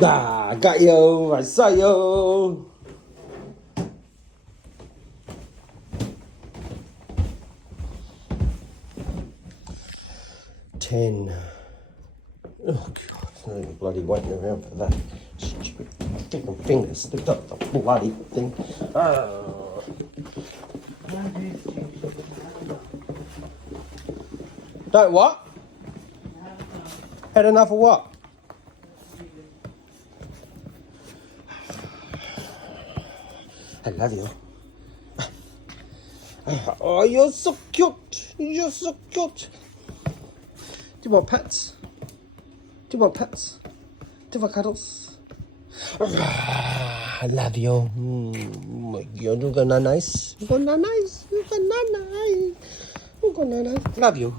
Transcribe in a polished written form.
Ah, got you. I saw you. Ten. Oh, God. I'm bloody waiting around for that. Stupid fucking finger slipped up the bloody thing. Oh. Don't what? Had enough of what? I love you. Oh, you're so cute. You're so cute. Do you want pets? Do you want pets? Do you want cuddles? I love you. My God, you're gonna nice. You're gonna nice. You're gonna nice. You're gonna nice. Love you.